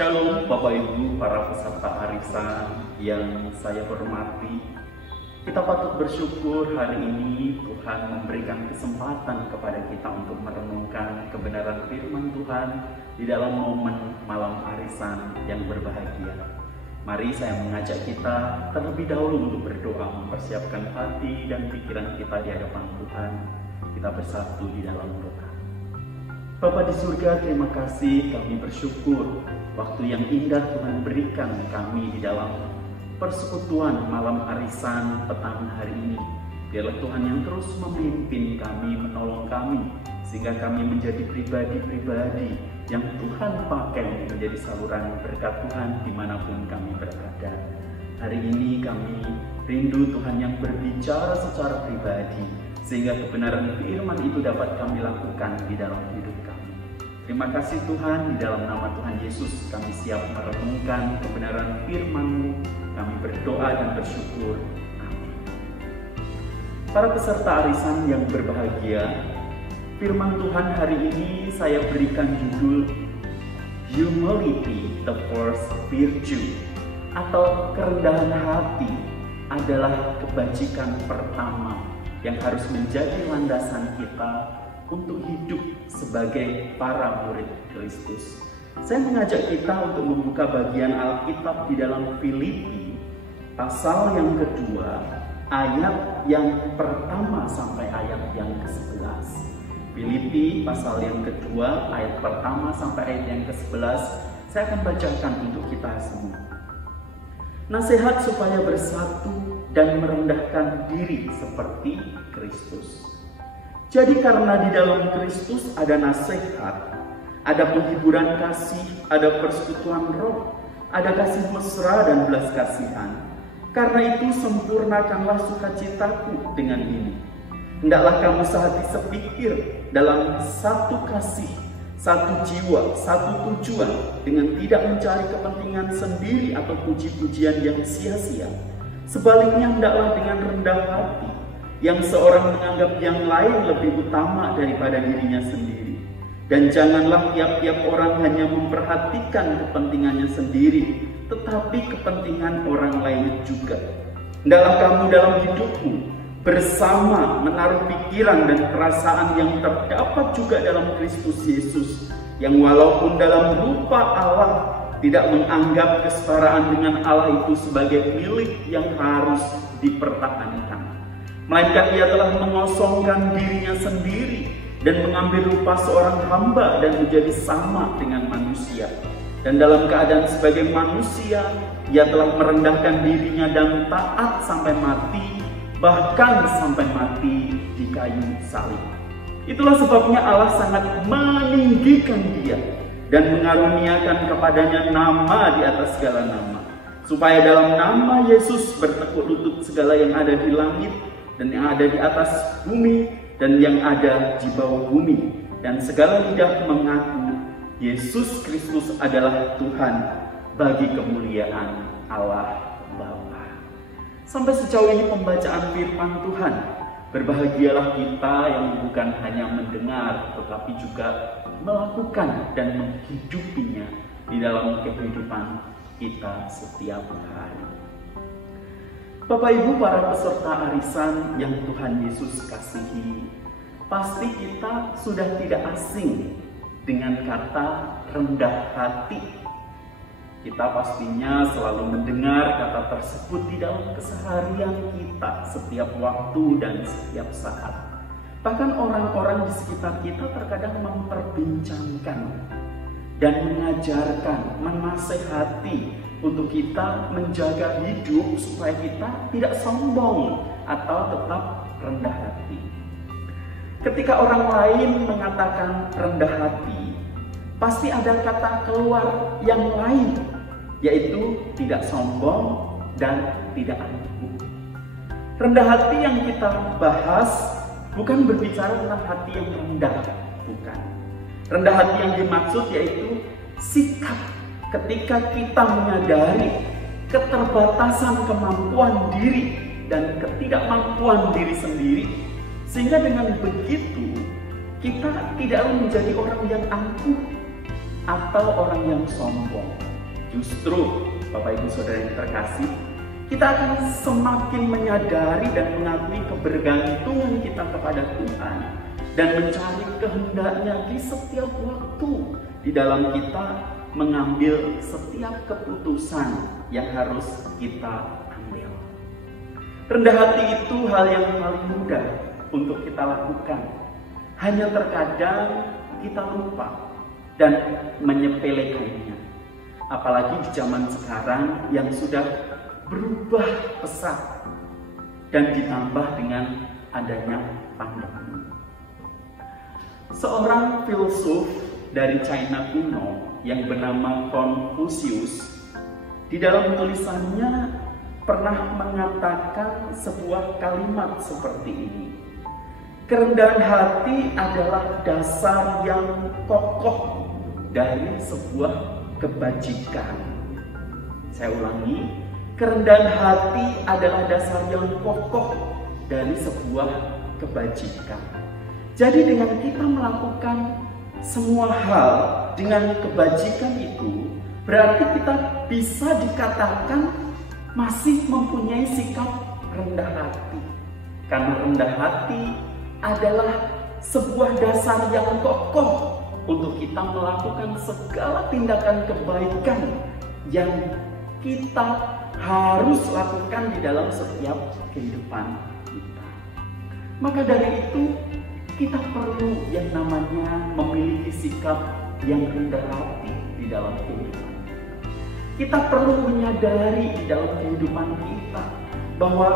Shalom Bapak Ibu, para peserta arisan yang saya hormati. Kita patut bersyukur hari ini Tuhan memberikan kesempatan kepada kita untuk merenungkan kebenaran firman Tuhan di dalam momen malam arisan yang berbahagia. Mari saya mengajak kita terlebih dahulu untuk berdoa, mempersiapkan hati dan pikiran kita di hadapan Tuhan. Kita bersatu di dalam doa. Bapa di surga, terima kasih, kami bersyukur waktu yang indah Tuhan berikan kami di dalam persekutuan malam arisan petang hari ini. Biarlah Tuhan yang terus memimpin kami, menolong kami, sehingga kami menjadi pribadi-pribadi yang Tuhan pakai menjadi saluran berkat Tuhan dimanapun kami berada. Hari ini kami rindu Tuhan yang berbicara secara pribadi, sehingga kebenaran firman itu dapat kami lakukan di dalam hidup kami. Terima kasih Tuhan, di dalam nama Tuhan Yesus kami siap merenungkan kebenaran firman-Mu. Kami berdoa dan bersyukur. Amin. Para peserta arisan yang berbahagia, firman Tuhan hari ini saya berikan judul Humility, the first virtue, atau kerendahan hati adalah kebajikan pertama yang harus menjadi landasan kita untuk hidup sebagai para murid Kristus. Saya mengajak kita untuk membuka bagian Alkitab di dalam Filipi, pasal yang kedua, ayat yang pertama sampai ayat yang ke-11. Filipi, pasal yang kedua, ayat pertama sampai ayat yang ke-11, saya akan bacakan untuk kita semua. Nasihat supaya bersatu dan merendahkan diri seperti Kristus. Jadi karena di dalam Kristus ada nasihat, ada penghiburan kasih, ada persekutuan roh, ada kasih mesra dan belas kasihan. Karena itu sempurnakanlah sukacitaku dengan ini. Hendaklah kamu sehati sepikir dalam satu kasih, satu jiwa, satu tujuan, dengan tidak mencari kepentingan sendiri atau puji-pujian yang sia-sia. Sebaliknya hendaklah dengan rendah hati, yang seorang menganggap yang lain lebih utama daripada dirinya sendiri. Dan janganlah tiap-tiap orang hanya memperhatikan kepentingannya sendiri, tetapi kepentingan orang lain juga. Hendaklah kamu dalam hidupmu bersama menaruh pikiran dan perasaan yang terdapat juga dalam Kristus Yesus, yang walaupun dalam rupa Allah tidak menganggap kesetaraan dengan Allah itu sebagai milik yang harus dipertahankan, melainkan ia telah mengosongkan dirinya sendiri dan mengambil rupa seorang hamba dan menjadi sama dengan manusia. Dan dalam keadaan sebagai manusia, ia telah merendahkan dirinya dan taat sampai mati, bahkan sampai mati di kayu salib. Itulah sebabnya Allah sangat meninggikan dia dan mengaruniakan kepadanya nama di atas segala nama, supaya dalam nama Yesus bertekuk lutut segala yang ada di langit dan yang ada di atas bumi dan yang ada di bawah bumi, dan segala lidah mengaku Yesus Kristus adalah Tuhan, bagi kemuliaan Allah Bapa. Sampai sejauh ini pembacaan firman Tuhan. Berbahagialah kita yang bukan hanya mendengar, tetapi juga melakukan dan menghidupinya di dalam kehidupan kita setiap hari. Bapak Ibu, para peserta arisan yang Tuhan Yesus kasihi, pasti kita sudah tidak asing dengan kata rendah hati. Kita pastinya selalu mendengar kata tersebut di dalam keseharian kita setiap waktu dan setiap saat. Bahkan orang-orang di sekitar kita terkadang memperbincangkan dan mengajarkan, menasehati untuk kita menjaga hidup supaya kita tidak sombong atau tetap rendah hati. Ketika orang lain mengatakan rendah hati, pasti ada kata keluar yang lain, yaitu tidak sombong dan tidak angkuh. Rendah hati yang kita bahas bukan berbicara tentang hati yang rendah, bukan. Rendah hati yang dimaksud yaitu sikap ketika kita menyadari keterbatasan kemampuan diri dan ketidakmampuan diri sendiri, sehingga dengan begitu kita tidak menjadi orang yang angkuh atau orang yang sombong. Justru Bapak Ibu Saudara yang terkasih, kita akan semakin menyadari dan mengakui kebergantungan kita kepada Tuhan dan mencari kehendaknya di setiap waktu di dalam kita mengambil setiap keputusan yang harus kita ambil. Rendah hati itu hal yang paling mudah untuk kita lakukan. Hanya terkadang kita lupa dan menyepelekannya. Apalagi di zaman sekarang yang sudah berubah pesat dan ditambah dengan adanya pandemi. Seorang filsuf dari China kuno yang bernama Confucius di dalam tulisannya pernah mengatakan sebuah kalimat seperti ini. Kerendahan hati adalah dasar yang kokoh dari sebuah kebajikan. Saya ulangi, kerendahan hati adalah dasar yang kokoh dari sebuah kebajikan. Jadi dengan kita melakukan semua hal dengan kebajikan itu, berarti kita bisa dikatakan masih mempunyai sikap rendah hati. Karena rendah hati adalah sebuah dasar yang kokoh untuk kita melakukan segala tindakan kebaikan yang kita harus lakukan di dalam setiap kehidupan kita. Maka dari itu kita perlu yang namanya memiliki sikap yang rendah hati di dalam kehidupan. Kita perlu menyadari di dalam kehidupan kita bahwa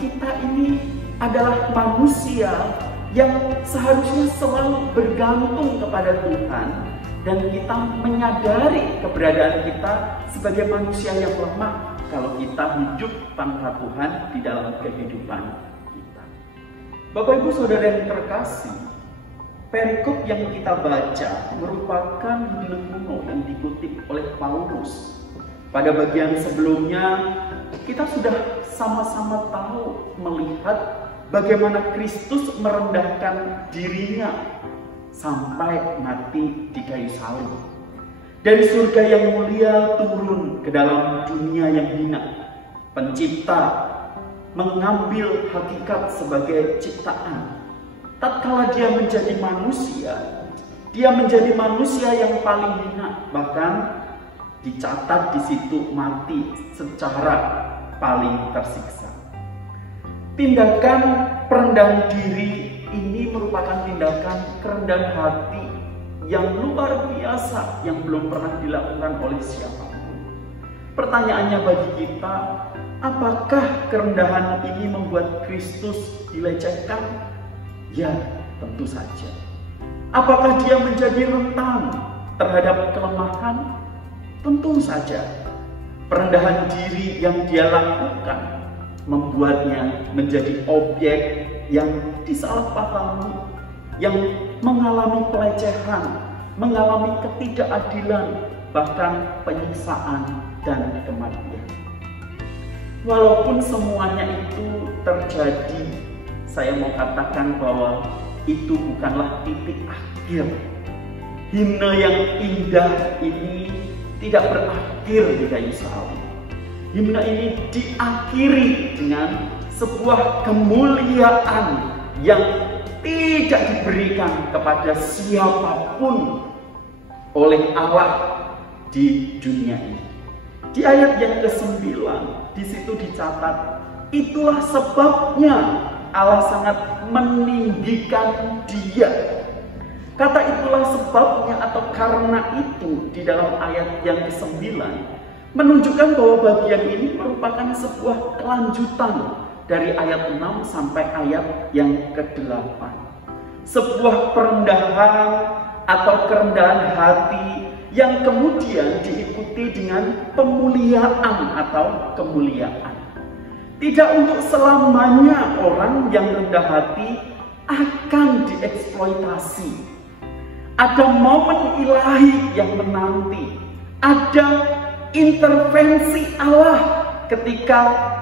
kita ini adalah manusia yang seharusnya selalu bergantung kepada Tuhan, dan kita menyadari keberadaan kita sebagai manusia yang lemah kalau kita hidup tanpa Tuhan di dalam kehidupan kita. Bapak Ibu Saudara yang terkasih, perikop yang kita baca merupakan himne kuno yang dikutip oleh Paulus. Pada bagian sebelumnya kita sudah sama-sama tahu melihat bagaimana Kristus merendahkan dirinya sampai mati di kayu salib. Dari surga yang mulia turun ke dalam dunia yang hina. Pencipta mengambil hakikat sebagai ciptaan. Tatkala dia menjadi manusia yang paling hina, bahkan dicatat di situ mati secara paling tersiksa. Tindakan perendahan diri ini merupakan tindakan kerendahan hati yang luar biasa yang belum pernah dilakukan oleh siapapun. Pertanyaannya bagi kita, apakah kerendahan ini membuat Kristus dilecehkan? Ya, tentu saja. Apakah dia menjadi rentan terhadap kelemahan? Tentu saja. Perendahan diri yang dia lakukan membuatnya menjadi objek yang disalahpahami, yang mengalami pelecehan, mengalami ketidakadilan, bahkan penyiksaan dan kematian. Walaupun semuanya itu terjadi, saya mau katakan bahwa itu bukanlah titik akhir. Himne yang indah ini tidak berakhir di kayu salib. Himne ini diakhiri dengan sebuah kemuliaan yang tidak diberikan kepada siapapun oleh Allah di dunia ini. Di ayat yang ke-9, di situ dicatat, itulah sebabnya Allah sangat meninggikan dia. Kata itulah sebabnya atau karena itu di dalam ayat yang ke-9 menunjukkan bahwa bagian ini merupakan sebuah kelanjutan dari ayat 6 sampai ayat yang ke-8. Sebuah perendahan atau kerendahan hati yang kemudian diikuti dengan pemuliaan atau kemuliaan. Tidak untuk selamanya orang yang rendah hati akan dieksploitasi. Ada momen ilahi yang menanti. Ada intervensi Allah ketika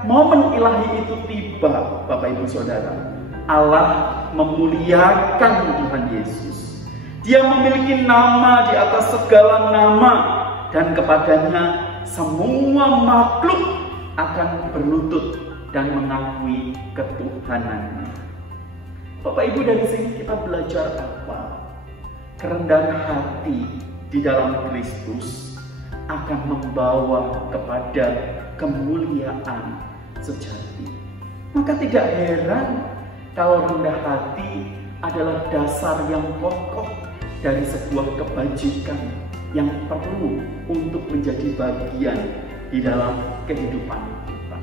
momen ilahi itu tiba, Bapak Ibu Saudara. Allah memuliakan Tuhan Yesus. Dia memiliki nama di atas segala nama, dan kepadanya semua makhluk akan berlutut dan mengakui ketuhanannya. Bapak Ibu, dari sini kita belajar apa? Kerendahan hati di dalam Kristus akan membawa kepada kemuliaan sejati. Maka tidak heran kalau rendah hati adalah dasar yang pokok dari sebuah kebajikan yang perlu untuk menjadi bagian di dalam kehidupan kita.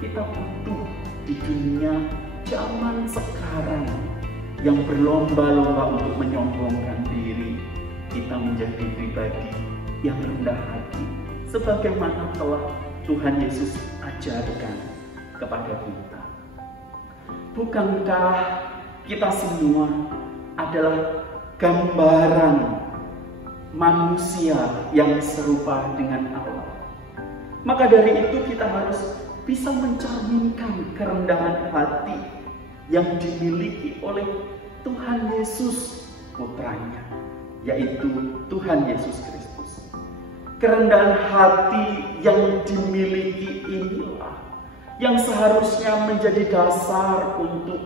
Kita butuh di dunia zaman sekarang yang berlomba-lomba untuk menyombongkan diri, kita menjadi pribadi yang rendah hati, sebagaimana telah Tuhan Yesus ajarkan kepada kita. Bukankah kita semua adalah gambaran manusia yang serupa dengan Allah? Maka dari itu kita harus bisa mencerminkan kerendahan hati yang dimiliki oleh Tuhan Yesus Putranya, yaitu Tuhan Yesus Kristus. Kerendahan hati yang dimiliki inilah yang seharusnya menjadi dasar untuk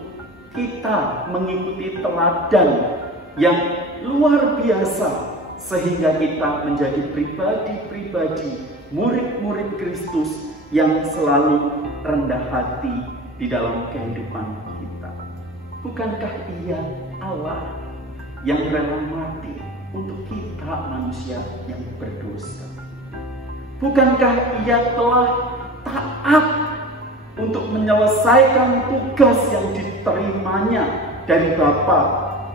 kita mengikuti teladan yang luar biasa, sehingga kita menjadi pribadi-pribadi, murid-murid Kristus yang selalu rendah hati di dalam kehidupan kita. Bukankah Ia Allah yang rela mati untuk kita manusia yang berdosa? Bukankah Ia telah taat untuk menyelesaikan tugas yang diterimanya dari Bapa,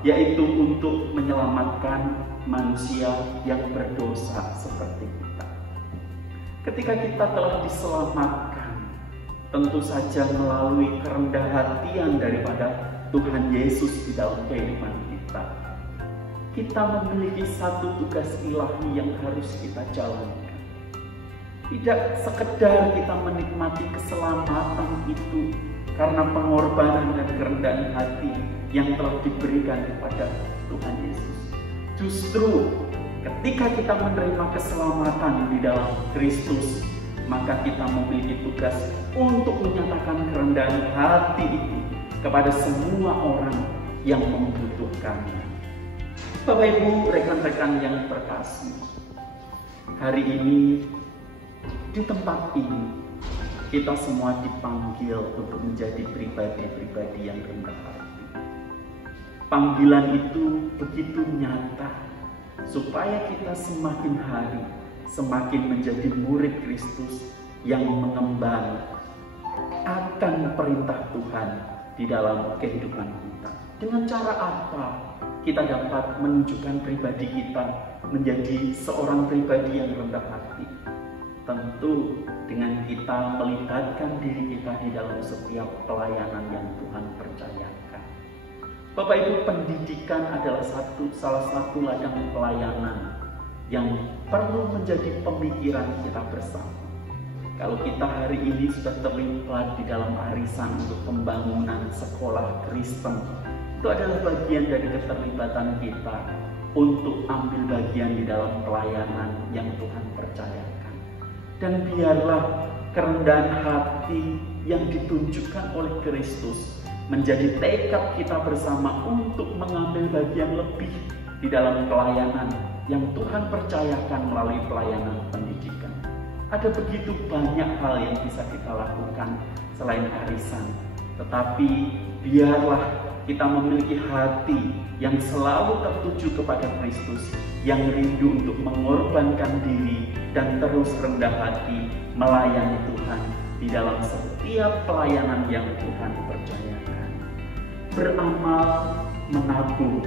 yaitu untuk menyelamatkan manusia yang berdosa seperti kita? Ketika kita telah diselamatkan, tentu saja melalui kerendahan hatian daripada Tuhan Yesus di dalam kehidupan kita, kita memiliki satu tugas ilahi yang harus kita jalankan. Tidak sekedar kita menikmati keselamatan itu karena pengorbanan dan kerendahan hati yang telah diberikan kepada Tuhan Yesus. Justru ketika kita menerima keselamatan di dalam Kristus, maka kita memiliki tugas untuk menyatakan kerendahan hati itu kepada semua orang yang membutuhkannya. Bapak Ibu, rekan-rekan yang terkasih, hari ini di tempat ini kita semua dipanggil untuk menjadi pribadi-pribadi yang rendah hati. Panggilan itu begitu nyata supaya kita semakin hari semakin menjadi murid Kristus yang mengemban akan perintah Tuhan di dalam kehidupan kita. Dengan cara apa kita dapat menunjukkan pribadi kita menjadi seorang pribadi yang rendah hati? Tentu dengan kita melibatkan diri kita di dalam setiap pelayanan yang Tuhan percayakan. Bapak Ibu, pendidikan adalah salah satu ladang pelayanan yang perlu menjadi pemikiran kita bersama. Kalau kita hari ini sudah terlibat di dalam arisan untuk pembangunan sekolah Kristen, itu adalah bagian dari keterlibatan kita untuk ambil bagian di dalam pelayanan yang Tuhan percayakan. Dan biarlah kerendahan hati yang ditunjukkan oleh Kristus menjadi tekad kita bersama untuk mengambil bagian lebih di dalam pelayanan yang Tuhan percayakan melalui pelayanan pendidikan. Ada begitu banyak hal yang bisa kita lakukan selain arisan, tetapi biarlah kita memiliki hati yang selalu tertuju kepada Kristus, yang rindu untuk mengorbankan diri dan terus rendah hati melayani Tuhan di dalam setiap pelayanan yang Tuhan percayakan. Beramal, menabung,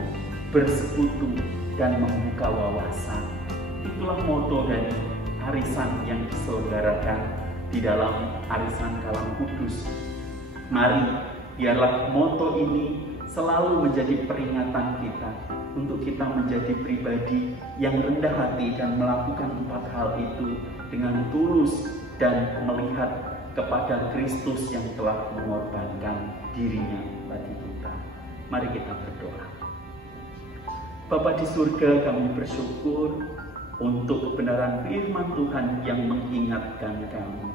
bersekutu, dan membuka wawasan. Itulah moto dari arisan yang diselenggarakan di dalam arisan Kalang Kudus. Mari, biarlah moto ini selalu menjadi peringatan kita untuk kita menjadi pribadi yang rendah hati dan melakukan 4 hal itu dengan tulus dan melihat kepada Kristus yang telah mengorbankan dirinya bagi kita. Mari kita berdoa. Bapa di surga, kami bersyukur untuk kebenaran firman Tuhan yang mengingatkan kami.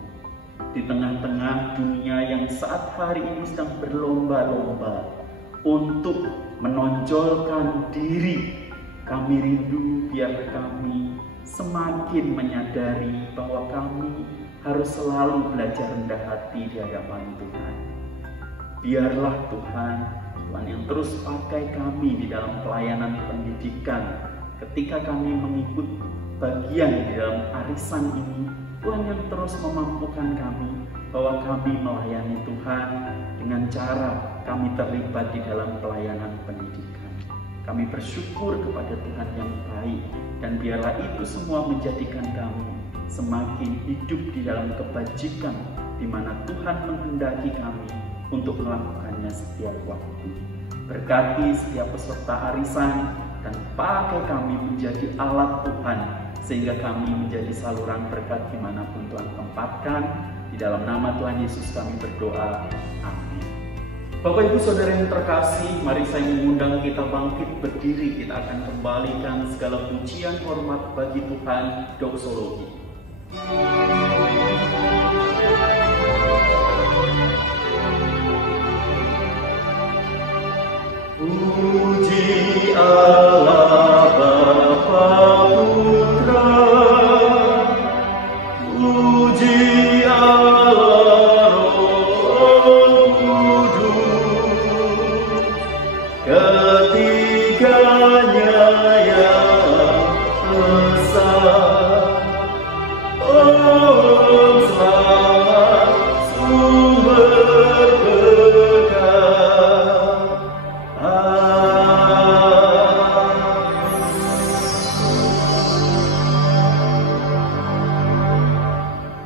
Di tengah-tengah dunia yang saat hari ini sedang berlomba-lomba untuk menonjolkan diri, kami rindu biar kami semakin menyadari bahwa kami harus selalu belajar rendah hati di hadapan Tuhan. Biarlah Tuhan yang terus pakai kami di dalam pelayanan pendidikan. Ketika kami mengikut bagian di dalam arisan ini, Tuhan yang terus memampukan kami bahwa kami melayani Tuhan dengan cara kami terlibat di dalam pelayanan pendidikan. Kami bersyukur kepada Tuhan yang baik, dan biarlah itu semua menjadikan kami semakin hidup di dalam kebajikan di mana Tuhan menghendaki kami untuk melakukannya setiap waktu. Berkati setiap peserta arisan dan pakai kami menjadi alat Tuhan, sehingga kami menjadi saluran berkat dimanapun Tuhan tempatkan. Di dalam nama Tuhan Yesus kami berdoa. Amin. Bapak Ibu Saudara yang terkasih, mari saya mengundang kita bangkit berdiri. Kita akan kembalikan segala pujian hormat bagi Tuhan. Doksologi. Puji Allah Bapa Putra, puji Allah Roh Kudus, ketiganya yang esa. Oh selamat sumber berkat.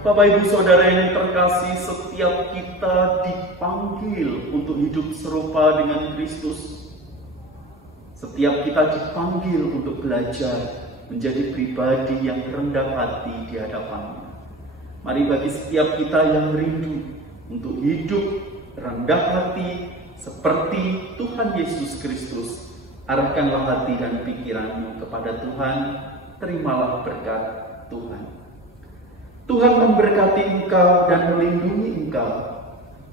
Bapak Ibu Saudara yang terkasih, setiap kita dipanggil untuk hidup serupa dengan Kristus. Setiap kita dipanggil untuk belajar menjadi pribadi yang rendah hati di hadapan-Nya. Mari bagi setiap kita yang rindu untuk hidup rendah hati seperti Tuhan Yesus Kristus, arahkanlah hati dan pikiranmu kepada Tuhan, terimalah berkat Tuhan. Tuhan memberkati engkau dan melindungi engkau.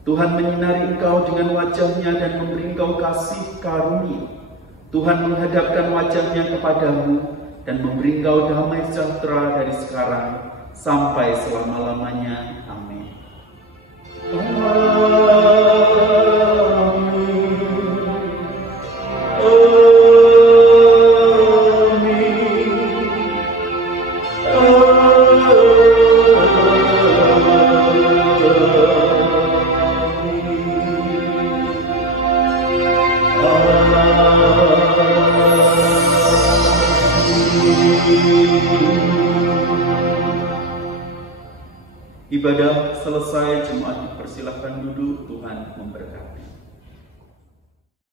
Tuhan menyinari engkau dengan wajah-Nya dan memberi engkau kasih karunia. Tuhan menghadapkan wajah-Nya kepadamu dan memberi engkau damai sejahtera dari sekarang sampai selama-lamanya. Amin. Ibadah selesai, jemaat dipersilahkan duduk. Tuhan memberkati.